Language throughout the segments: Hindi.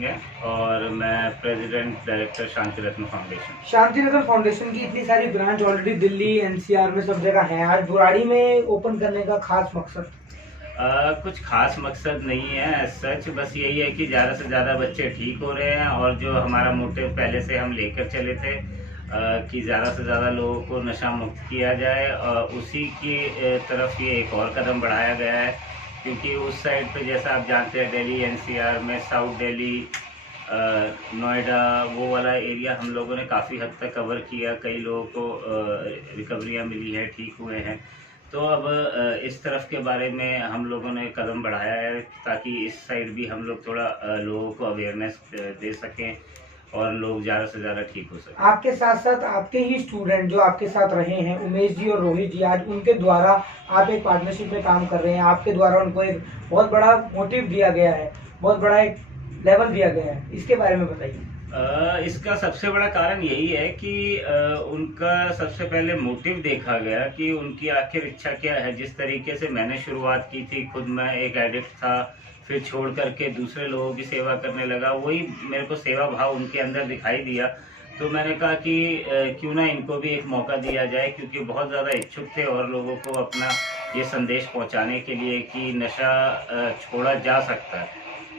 है और मैं प्रेसिडेंट डायरेक्टर शांति रत्न फाउंडेशन। शांति रत्न फाउंडेशन की इतनी सारी ब्रांच ऑलरेडी दिल्ली एनसीआर में सब जगह है, आज बुराड़ी में ओपन करने का खास मकसद? कुछ खास मकसद नहीं है सच, बस यही है कि ज़्यादा से ज़्यादा बच्चे ठीक हो रहे हैं और जो हमारा मोटिव पहले से हम लेकर चले थे कि ज़्यादा से ज़्यादा लोगों को नशा मुक्त किया जाए, उसी की तरफ ये एक और कदम बढ़ाया गया है। क्योंकि उस साइड पे जैसा आप जानते हैं दिल्ली एनसीआर में साउथ दिल्ली, नोएडा, वो वाला एरिया हम लोगों ने काफ़ी हद तक कवर किया, कई लोगों को रिकवरियाँ मिली है, ठीक हुए हैं। तो अब इस तरफ के बारे में हम लोगों ने कदम बढ़ाया है ताकि इस साइड भी हम लोग थोड़ा लोगों को अवेयरनेस दे सकें और लोग ज़्यादा से ज़्यादा ठीक हो सकें। आपके साथ साथ आपके ही स्टूडेंट जो आपके साथ रहे हैं, उमेश जी और रोहित जी, आज उनके द्वारा आप एक पार्टनरशिप में काम कर रहे हैं। आपके द्वारा उनको एक बहुत बड़ा मोटिव दिया गया है, बहुत बड़ा एक लेवल दिया गया है, इसके बारे में बताइए। इसका सबसे बड़ा कारण यही है कि उनका सबसे पहले मोटिव देखा गया कि उनकी आखिर इच्छा क्या है। जिस तरीके से मैंने शुरुआत की थी, खुद मैं एक एडिक्ट था, फिर छोड़ करके दूसरे लोगों की सेवा करने लगा, वही मेरे को सेवा भाव उनके अंदर दिखाई दिया। तो मैंने कहा कि क्यों ना इनको भी एक मौका दिया जाए, क्योंकि बहुत ज़्यादा इच्छुक थे और लोगों को अपना ये संदेश पहुंचाने के लिए कि नशा छोड़ा जा सकता है,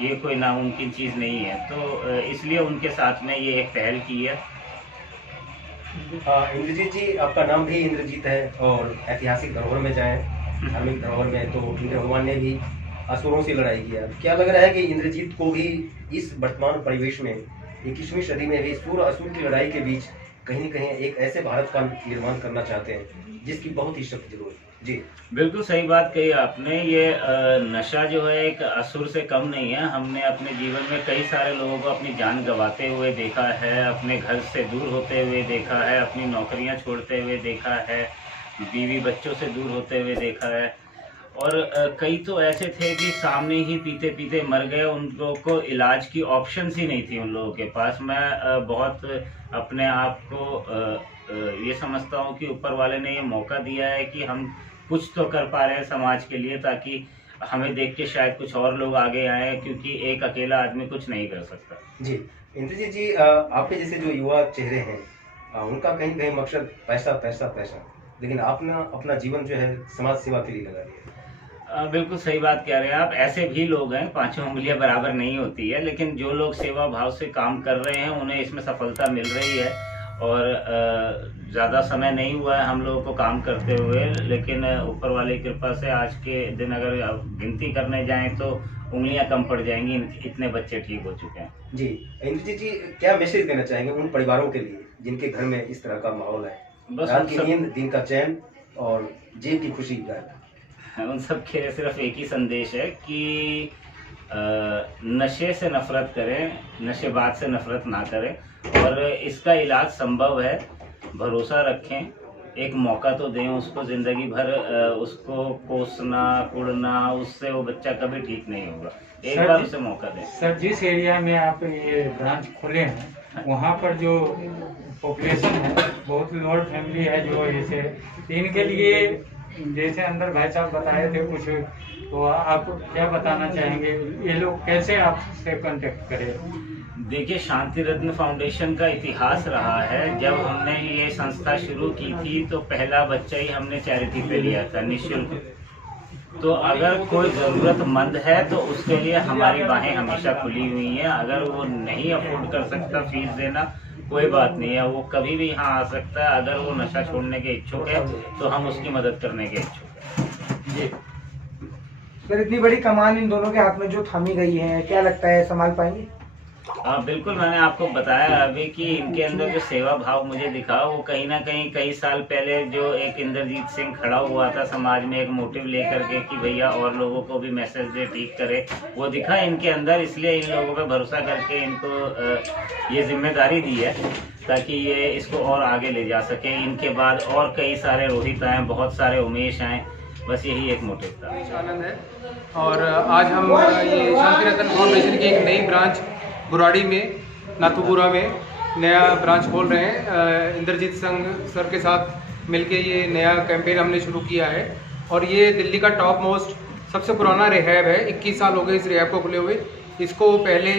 ये कोई नामुमकिन चीज़ नहीं है। तो इसलिए उनके साथ में ये एक पहल की है। इंद्रजीत जी, आपका नाम भी इंद्रजीत है और ऐतिहासिक धरोहर में जाएं, धार्मिक धरोहर में, तो इंद्र भगवान ने भी असुरों से लड़ाई किया। क्या लग रहा है कि इंद्रजीत को भी इस वर्तमान परिवेश में 21वीं सदी में भी सूर असुर की लड़ाई के बीच कहीं न कहीं एक ऐसे भारत का निर्माण करना चाहते हैं जिसकी बहुत ही सख्त जरूरत है? जी बिल्कुल सही बात कही आपने। ये नशा जो है एक असुर से कम नहीं है। हमने अपने जीवन में कई सारे लोगों को अपनी जान गंवाते हुए देखा है, अपने घर से दूर होते हुए देखा है, अपनी नौकरियां छोड़ते हुए देखा है, बीवी बच्चों से दूर होते हुए देखा है। और कई तो ऐसे थे कि सामने ही पीते पीते मर गए, उन लोगों को इलाज की ऑप्शंस ही नहीं थी उन लोगों के पास। मैं बहुत अपने आप को ये समझता हूँ कि ऊपर वाले ने ये मौका दिया है कि हम कुछ तो कर पा रहे हैं समाज के लिए, ताकि हमें देख के शायद कुछ और लोग आगे आए, क्योंकि एक अकेला आदमी कुछ नहीं कर सकता। जी इंद्रजीत जी, आपके जैसे जो युवा चेहरे हैं, उनका कहीं कहीं मकसद पैसा पैसा पैसा, लेकिन आपने अपना जीवन जो है समाज सेवा के लिए लगा दिया। बिल्कुल सही बात कह रहे हैं आप। ऐसे भी लोग हैं, पांचों उंगलियां बराबर नहीं होती है, लेकिन जो लोग सेवा भाव से काम कर रहे हैं उन्हें इसमें सफलता मिल रही है। और ज़्यादा समय नहीं हुआ है हम लोगों को काम करते हुए, लेकिन ऊपर वाले की कृपा से आज के दिन अगर गिनती करने जाएं तो उंगलियां कम पड़ जाएंगी, इतने बच्चे ठीक हो चुके हैं। जी इंद्रजीत जी, क्या मैसेज देना चाहेंगे उन परिवारों के लिए जिनके घर में इस तरह का माहौल है, रात की नींद, दिन का चैन और जेब की खुशी गायब? उन सब के लिए सिर्फ एक ही संदेश है कि नशे से नफरत करें, नशेबाज से नफरत ना करें, और इसका इलाज संभव है। भरोसा रखें, एक मौका तो दें उसको। ज़िंदगी भर उसको कोसना कुड़ना, उससे वो बच्चा कभी ठीक नहीं होगा। एक बार उसे मौका दें। सर, जिस एरिया में आप ये ब्रांच खोले हैं वहाँ पर जो पॉपुलेशन है बहुत लोअर फैमिली है, जो जैसे इनके लिए जैसे अंदर भाई साहब बताए थे कुछ, तो आप क्या बताना चाहेंगे? ये लोग कैसे आपसे कांटेक्ट करें? देखिए, शांति रत्न फाउंडेशन का इतिहास रहा है। जब हमने ये संस्था शुरू की थी तो पहला बच्चा ही हमने चैरिटी पे लिया था, निःशुल्क। तो अगर कोई ज़रूरतमंद है तो उसके लिए हमारी बाहें हमेशा खुली हुई हैं। अगर वो नहीं अफोर्ड कर सकता फीस देना, कोई बात नहीं है, वो कभी भी यहाँ आ सकता है। अगर वो नशा छोड़ने के इच्छुक है तो हम उसकी मदद करने के इच्छुक हैं। जी सर, इतनी बड़ी कमान इन दोनों के हाथ में जो थामी गई है, क्या लगता है संभाल पाएंगे? हाँ बिल्कुल, मैंने आपको बताया अभी कि इनके अंदर जो सेवा भाव मुझे दिखा, वो कहीं ना कहीं कई साल पहले जो एक इंद्रजीत सिंह खड़ा हुआ था समाज में एक मोटिव लेकर के कि भैया और लोगों को भी मैसेज दे, ठीक करे, वो दिखा इनके अंदर। इसलिए इन लोगों पे भरोसा करके इनको ये जिम्मेदारी दी है ताकि ये इसको और आगे ले जा सके। इनके बाद और कई सारे रोहित आए, बहुत सारे उमेश आए, बस यही एक मोटिव था। आनंद है। और आज हम ये शांति रत्न फाउंडेशन की एक नई ब्रांच बुराड़ी में, नाथुपुरा में नया ब्रांच खोल रहे हैं। इंद्रजीत संघ सर के साथ मिलके ये नया कैंपेन हमने शुरू किया है और ये दिल्ली का टॉप मोस्ट सबसे पुराना रिहैब है। 21 साल हो गए इस रिहैब को खुले हुए। इसको पहले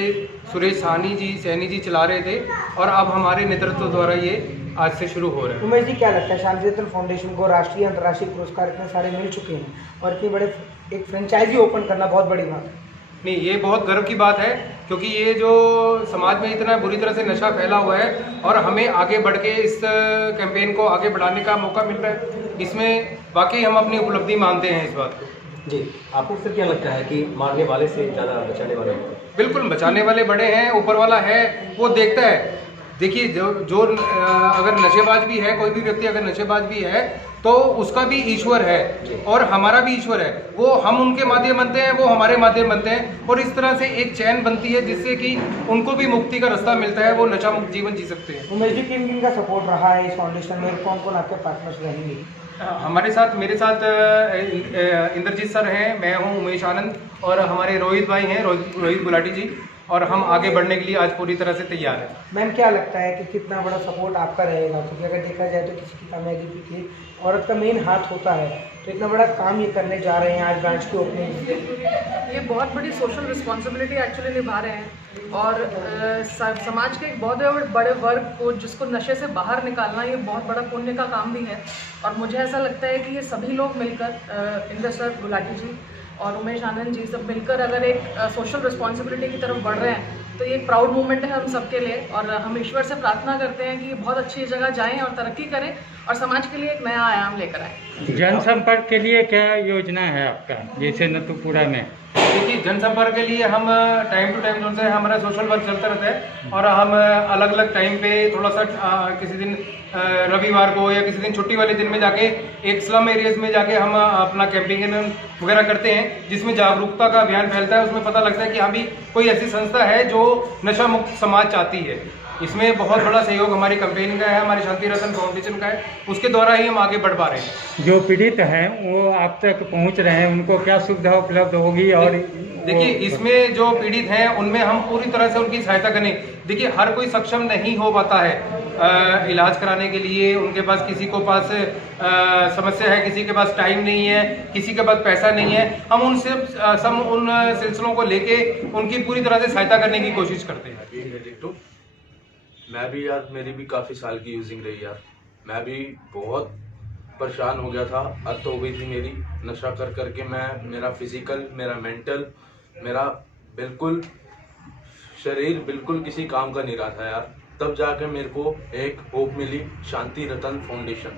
सुरेश सैनी जी चला रहे थे और अब हमारे नेतृत्व द्वारा ये आज से शुरू हो रहा है। उमेश जी, क्या लगता है शांति रत्न फाउंडेशन को राष्ट्रीय अंतर्राष्ट्रीय पुरस्कार इतने सारे मिल चुके हैं और इतने बड़े एक फ्रेंचाइजी ओपन करना बहुत बड़ी बात है? नहीं, ये बहुत गर्व की बात है, क्योंकि ये जो समाज में इतना बुरी तरह से नशा फैला हुआ है और हमें आगे बढ़ के इस कैंपेन को आगे बढ़ाने का मौका मिल रहा है, इसमें वाकई हम अपनी उपलब्धि मानते हैं इस बात को। जी, आपको फिर क्या लगता है कि मारने वाले से ज़्यादा बचाने वाले होते हैं? बिल्कुल, बचाने वाले बड़े हैं, ऊपर वाला है, वो देखता है। देखिए, जो अगर नशेबाज भी है, कोई भी व्यक्ति अगर नशेबाज भी है तो उसका भी ईश्वर है और हमारा भी ईश्वर है। वो हम उनके माध्यम बनते हैं, वो हमारे माध्यम बनते हैं और इस तरह से एक चैन बनती है जिससे कि उनको भी मुक्ति का रास्ता मिलता है, वो नशा मुक्त जीवन जी सकते हैं। उमेश जी, किन किन का सपोर्ट रहा है इस फाउंडेशन में? कौन कौन आपके पार्टनर्स रहेंगे? मेरे साथ इंद्रजीत सर हैं, मैं हूं उमेश आनंद और हमारे रोहित भाई हैं, रोहित गुलाटी जी, और हम आगे बढ़ने के लिए आज पूरी तरह से तैयार हैं। मैम, क्या लगता है कि कितना बड़ा सपोर्ट आपका रहेगा? क्योंकि अगर देखा जाए तो किसी की कामयाबी पीछे औरत का मेन हाथ होता है, तो इतना बड़ा काम ये करने जा रहे हैं आज ब्रांच की ओपनिंग। ये बहुत बड़ी सोशल रिस्पॉन्सिबिलिटी एक्चुअली निभा रहे हैं और समाज के एक बहुत बड़े वर्ग को जिसको नशे से बाहर निकालना, ये बहुत बड़ा पुण्य का काम भी है। और मुझे ऐसा लगता है कि ये सभी लोग मिलकर, इंद्र सर, गुलाटी जी और उमेश आनंद जी सब मिलकर अगर एक सोशल रिस्पॉन्सिबिलिटी की तरफ बढ़ रहे हैं तो ये एक प्राउड मोमेंट है हम सबके लिए। और हम ईश्वर से प्रार्थना करते हैं कि बहुत अच्छी जगह जाएं और तरक्की करें और समाज के लिए एक नया आयाम लेकर आएँ। जनसंपर्क के लिए क्या योजना है आपका, जैसे नथुपुरा में? देखिए, जनसंपर्क के लिए हम टाइम टू टाइम जो है हमारा सोशल वर्क चलता रहता है और हम अलग अलग टाइम पे थोड़ा सा किसी दिन रविवार को या किसी दिन छुट्टी वाले दिन में जाके एक स्लम एरियाज में जाके हम अपना कैंपिंग वगैरह करते हैं, जिसमें जागरूकता का अभियान फैलता है। उसमें पता लगता है कि हाँ भी कोई ऐसी संस्था है जो नशा मुक्त समाज चाहती है। इसमें बहुत बड़ा सहयोग हमारी कंपेन का है, हमारी शांति रत्न फाउंडेशन का है, उसके द्वारा ही हम आगे बढ़ पा रहे हैं। जो पीड़ित हैं वो आप तक पहुंच रहे हैं, उनको क्या सुविधा उपलब्ध होगी? और देखिए, इसमें जो पीड़ित हैं उनमें हम पूरी तरह से उनकी सहायता करें। देखिए, हर कोई सक्षम नहीं हो पाता है इलाज कराने के लिए, उनके पास किसी को पास समस्या है, किसी के पास टाइम नहीं है, किसी के पास पैसा नहीं है। हम उन सिलसिलों को लेके उनकी पूरी तरह से सहायता करने की कोशिश करते हैं। मैं भी यार, मेरी भी काफ़ी साल की यूजिंग रही यार, मैं भी बहुत परेशान हो गया था, हद हो गई थी मेरी नशा कर करके। मेरा फिजिकल, मेरा मेंटल, मेरा बिल्कुल शरीर बिल्कुल किसी काम का नहीं रहा था यार। तब जाके मेरे को एक होप मिली, शांति रतन फाउंडेशन,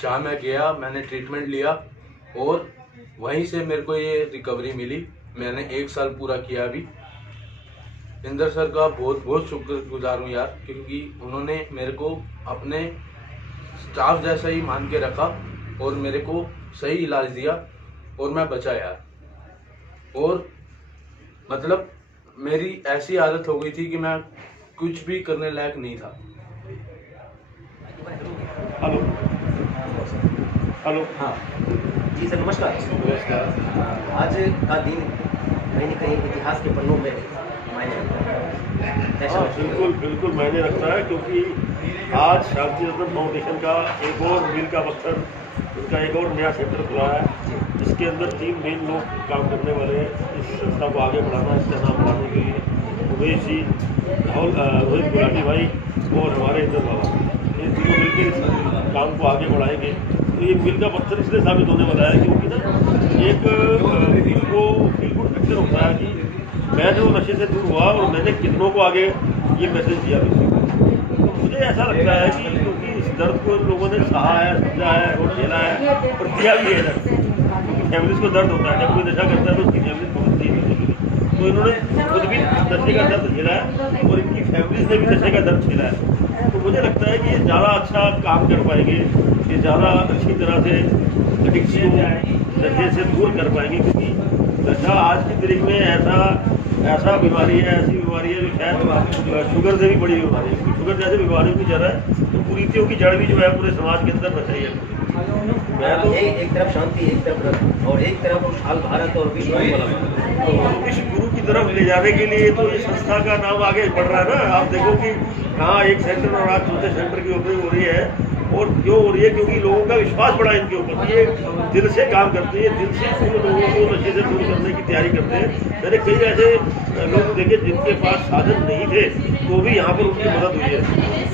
जहाँ मैं गया, मैंने ट्रीटमेंट लिया और वहीं से मेरे को ये रिकवरी मिली। मैंने 1 साल पूरा किया अभी। इंदर सर का बहुत बहुत शुक्रगुजार हूँ यार, क्योंकि उन्होंने मेरे को अपने स्टाफ जैसा ही मान के रखा और मेरे को सही इलाज दिया और मैं बचा यार। और मतलब मेरी ऐसी आदत हो गई थी कि मैं कुछ भी करने लायक नहीं था। हेलो हेलो, हाँ जी सर, नमस्कार। आज का दिन कहीं न कहीं इतिहास के पन्नों में बिल्कुल बिल्कुल मायने रखता है, क्योंकि आज शांति रत्न फाउंडेशन का एक और मील का पत्थर, उनका एक और नया सेंटर खुला है, जिसके अंदर 3 मेन लोग काम करने वाले हैं इस संस्था को आगे बढ़ाना, इसका नाम बढ़ाने के लिए। उमेश जी, रोहित गुलाटी भाई और हमारे इंदर बाबा, ये तीनों मिलकर इस काम को आगे बढ़ाएंगे। तो ये मील का पत्थर इसलिए साबित होने वाला है क्योंकि ना एक फील गुड फैक्टर होता है कि मैं जो नशे से दूर हुआ और मैंने कितनों को आगे ये मैसेज दिया। तो मुझे ऐसा लगता है कि क्योंकि इस दर्द को लोगों ने सहा है, समझा है और झेला है और दिया भी है दर्द, क्योंकि फैमिलीज को दर्द होता है। जब कोई नशा करता है तो उसकी फैमिलीज बहुत दी होती है। तो इन्होंने खुद भी नशे का दर्द झेला है और इनकी फैमिलीज ने भी नशे का दर्द झेला है। तो मुझे लगता है कि ये ज़्यादा अच्छा काम कर पाएंगे, ये ज़्यादा अच्छी तरह से एडिक्शन नशे से दूर कर पाएंगे, क्योंकि नशा आज की तारीख में ऐसा बीमारी है, ऐसी बीमारी है जो शायद शुगर से भी बड़ी बीमारी है। शुगर जैसे बीमारियों की जड़ है तो कुरीतियों की जड़ भी जो है पूरे समाज के अंदर नशा ही है। मैं तो एक तरफ शांति, एक तरफ रत्न और एक तरफ खुशहाल भारत और विश्व वाला। तो विश्व गुरु की तरफ ले जाने के लिए तो ये संस्था का नाम आगे बढ़ रहा है ना। आप देखो कि कहाँ एक सेंटर और आज दूसरे सेंटर की ओपनिंग हो रही है। और क्यों हो रही है? क्योंकि लोगों का विश्वास बढ़ा इनके ऊपर, ये दिल से काम करते हैं, दिल से उन लोगों को नशे से दूर करने की तैयारी करते हैं। मैंने कई ऐसे लोग देखे जिनके पास साधन नहीं थे तो भी यहाँ पर उनकी मदद हुई है।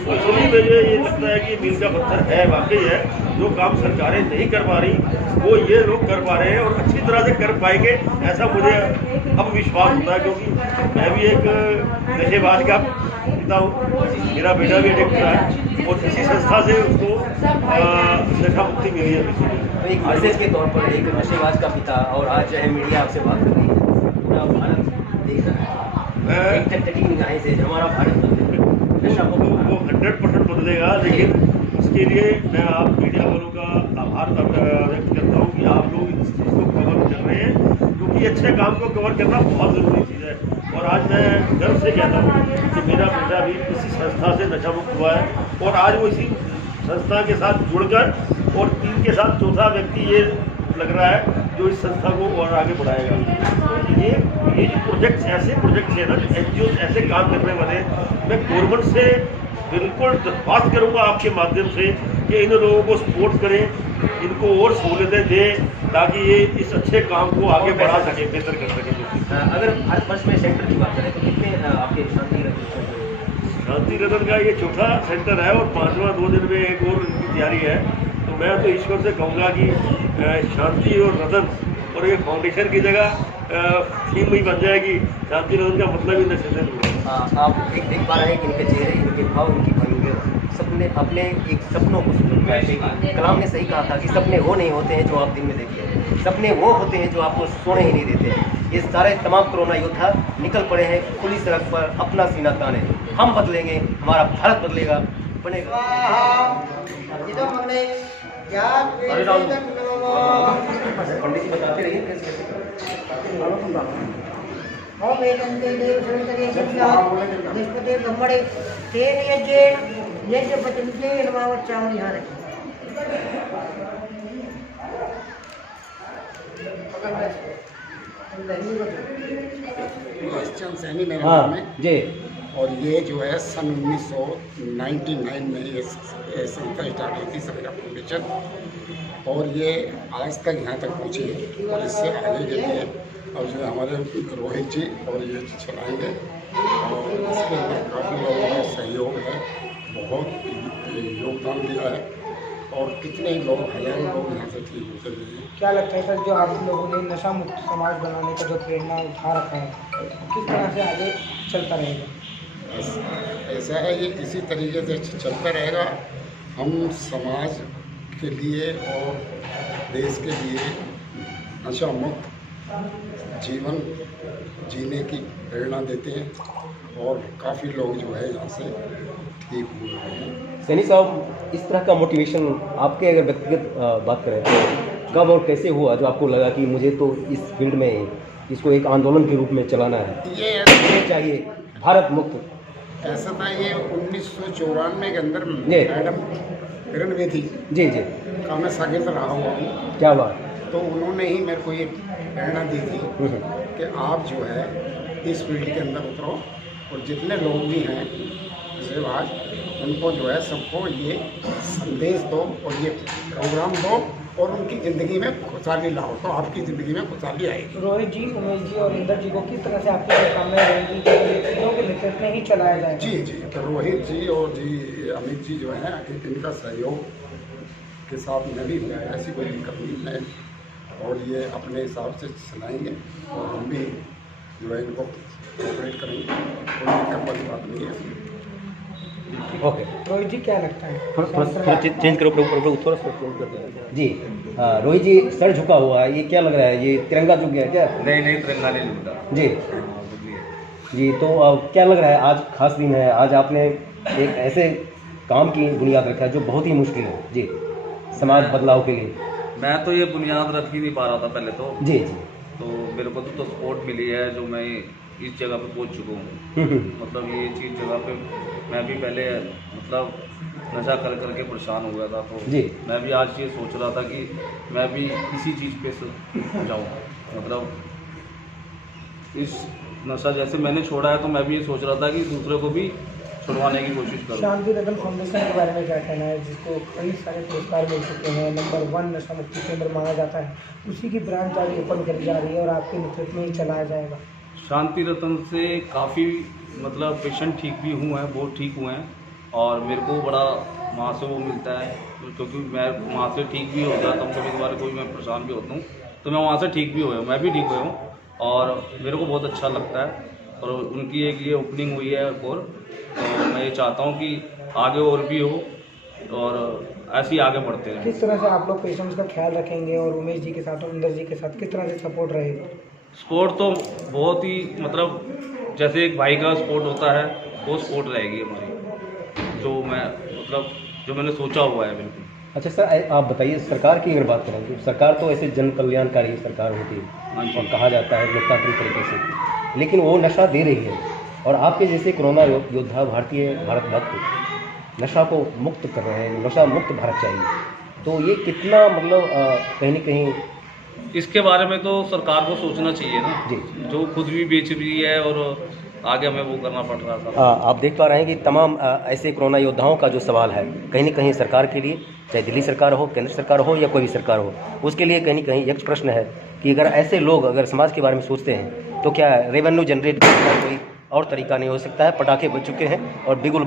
तो इसलिए मुझे ये लगता है कि मील का पत्थर है, वाकई है। जो काम सरकारें नहीं कर पा रही वो ये लोग कर पा रहे हैं और अच्छी तरह से कर पाएंगे, ऐसा मुझे अब विश्वास होता है। क्योंकि मैं भी एक नशेबाज का पिता हूँ, मेरा बेटा भी एडिक्ट रहा है और इसी संस्था से उसको नशा मुक्ति मिली है। तो एक मैसेज के तौर पर एक नशेबाज का पिता, और आज जो है मीडिया आपसे बात कर रही है, पूरा भारत देख रहा है एक टकटकी निगाहें से हमारा भारत नशा वो 100% बदलेगा। लेकिन उसके लिए मैं आप मीडिया वालों का आभार व्यक्त करता हूँ कि आप लोग इस चीज़ को कवर कर रहे हैं, क्योंकि अच्छे काम को कवर करना बहुत ज़रूरी चीज़ है। और आज मैं गर्व से कहता हूँ कि मेरा बेटा भी इसी संस्था से नशा मुक्त हुआ है और आज वो इसी संस्था के साथ जुड़कर और 3 के साथ चौथा व्यक्ति ये लग रहा है जो इस संस्था को और आगे बढ़ाएगा। तो ये जो प्रोजेक्ट्स ऐसे प्रोजेक्ट्स हैं ना, NGO ऐसे काम करने वाले, मैं गवर्नमेंट से बिल्कुल दरख्वास्त करूंगा आपके माध्यम से कि इन लोगों को सपोर्ट करें, इनको और सहूलतें दें ताकि ये इस अच्छे काम को आगे बढ़ा सके, बेहतर कर सके। अगर भारतवर्ष में सेंटर की बात करें तो कितने आपके शांति रतन का ये चौथा सेंटर है और 5वां 2 दिन में एक और इनकी तैयारी है। तो मैं तो ईश्वर से कहूँगा कि शांति और रतन और ये फाउंडेशन की जगह थीम ही बन जाएगी, शांति रतन का मतलब ही नशे से दूर है। आप एक देख पा रहे हैं कि इनके चेहरे, इनके भाव, इनकी भंगियों, सपने अपने एक सपनों को कलाम ने सही कहा था कि सपने वो नहीं होते हैं जो आप दिन में देखिए, सपने वो होते हैं जो आपको सोने ही नहीं देते। ये सारे तमाम कोरोना योद्धा निकल पड़े हैं खुली सड़क पर अपना सीना ताने। हम बदलेंगे, हमारा भारत बदलेगा, बनेगा। पंडित जी बताते रहिए कैसे सैनी मेरा नाम है जी। और ये जो है सन 1999 में ये संस्था स्टार्ट हुई थी, सबका फाउंडेशन, और ये आज तक यहाँ तक पहुँची है और इससे आगे के लिए और जो हमारे रोहित जी और ये चलाएंगे और इसके अंदर काफ़ी लोगों का सहयोग है, बहुत योगदान दिया है और कितने ही लोग, हजारों लोग यहाँ से ठीक होते रहे हैं। क्या लगता है सर, जो आप लोगों ने नशा मुक्त समाज बनाने का जो प्रेरणा उठा रखा है, किस तरह से आगे चलता रहेगा? ऐसा है, ये इसी तरीके से चलता रहेगा। हम समाज के लिए और देश के लिए नशा मुक्त जीवन जीने की प्रेरणा देते हैं और काफ़ी लोग जो है यहाँ से ठीक हो रहे हैं। सैनी साहब, इस तरह का मोटिवेशन आपके अगर व्यक्तिगत बात करें तो कब और कैसे हुआ जो आपको लगा कि मुझे तो इस फील्ड में इसको एक आंदोलन के रूप में चलाना है, ये चाहिए भारत मुक्त? ऐसा था, ये 1994 के अंदर मैडम किरण बेदी जी का मैं शागिर्द रहा हुआ हूँ। क्या बात? तो उन्होंने ही मेरे को ये प्रेरणा दी थी कि आप जो है इस फील्ड के अंदर उतरो और जितने लोग भी हैं नशेबाज, उनको जो है सबको ये संदेश दो और ये प्रोग्राम दो और उनकी ज़िंदगी में खुशहाली लाओ, तो आपकी ज़िंदगी में खुशहाली आएगी। रोहित जी, उमेश जी और इंदर जी को किस तरह से आपकी शुभकामनाएं रहेंगी कि ये तीनों के नेतृत्व में ही चलाया जाए? जी, तो रोहित जी और जी अमित जी जो है इनका सहयोग के साथ में भी ऐसी कोई दिक्कत नहीं है और ये अपने हिसाब से चलाएँगे और हम भी जो है इनको कोऑपरेट करेंगे, कोई दिक्कत वाली बात नहीं है। ओके, रोहित जी क्या लगता है? थोड़ा चेंज करो, थोड़ा सा जी। रोहित जी, सर झुका हुआ है, ये क्या लग रहा है? ये तिरंगा झुक गया क्या? नहीं, तिरंगा नहीं झुकता जी। तो क्या लग रहा है, आज खास दिन है, आज आपने एक ऐसे काम की बुनियाद रखा है जो बहुत ही मुश्किल है जी, समाज बदलाव के लिए। मैं तो ये बुनियाद रख ही नहीं पा रहा था पहले तो जी। तो मेरे को तो सपोर्ट मिली है जो मैं इस जगह पे पहुंच चुका हूँ। मतलब ये चीज़ जगह पे मैं भी पहले मतलब नशा कर करके परेशान हो गया था, तो जी। मैं भी आज ये सोच रहा था कि मैं भी इसी चीज़ पे जाऊँ। मतलब इस नशा जैसे मैंने छोड़ा है तो मैं भी ये सोच रहा था कि दूसरे को भी छुड़वाने की कोशिश करूँ। शांति रतन फाउंडेशन के बारे में क्या कहना है, जिसको कई सारे पुरस्कार मिल चुके हैं, नंबर 1 नशा मुक्ति केंद्र माना जाता है, उसी की ब्रांच आज ओपन करी जा रही है और आपके नेतृत्व में ही चलाया जाएगा। शांति रतन से काफ़ी मतलब पेशेंट ठीक भी हुए हैं, बहुत ठीक हुए हैं और मेरे को बड़ा वहाँ से वो मिलता है, क्योंकि मैं वहाँ से ठीक भी हो जाता हूँ। कभी कभार कोई मैं परेशान भी होता हूँ तो मैं वहाँ से ठीक भी हुआ हूँ, मैं भी ठीक हुआ हूँ और मेरे को बहुत अच्छा लगता है। और उनकी एक ये ओपनिंग हुई है और तो मैं ये चाहता हूँ कि आगे और भी हो और ऐसे ही आगे बढ़ते रहें। किस तरह से आप लोग पेशेंट्स का ख्याल रखेंगे और उमेश जी के साथ और इंदर जी के साथ किस तरह से सपोर्ट रहेगा? स्पोर्ट तो बहुत ही मतलब जैसे एक भाई का स्पोर्ट होता है वो स्पोर्ट रहेगी हमारी, जो मैंने सोचा हुआ है बिल्कुल। अच्छा सर, आप बताइए सरकार की अगर बात करें तो सरकार तो ऐसे जन कल्याणकारी सरकार होती है और कहा जाता है लोकतांत्रिक तरीके से, लेकिन वो नशा दे रही है और आपके जैसे कोरोना योद्धा भारतीय भारत भक्त नशा को मुक्त कर रहे हैं, नशा मुक्त भारत चाहिए, तो ये कितना मतलब कहीं न कहीं इसके बारे में तो सरकार को सोचना चाहिए ना जी, जो खुद भी बेच रही है और आगे हमें वो करना पड़ रहा था। आप देख पा रहे हैं कि तमाम ऐसे कोरोना योद्धाओं का जो सवाल है कहीं न कहीं सरकार के लिए, चाहे दिल्ली सरकार हो, केंद्र सरकार हो या कोई भी सरकार हो, उसके लिए कहीं न कहीं एक प्रश्न है कि अगर ऐसे लोग अगर समाज के बारे में सोचते हैं तो क्या रेवेन्यू जनरेट करने का कोई और तरीका नहीं हो सकता है? पटाखे बज चुके हैं और बिगुल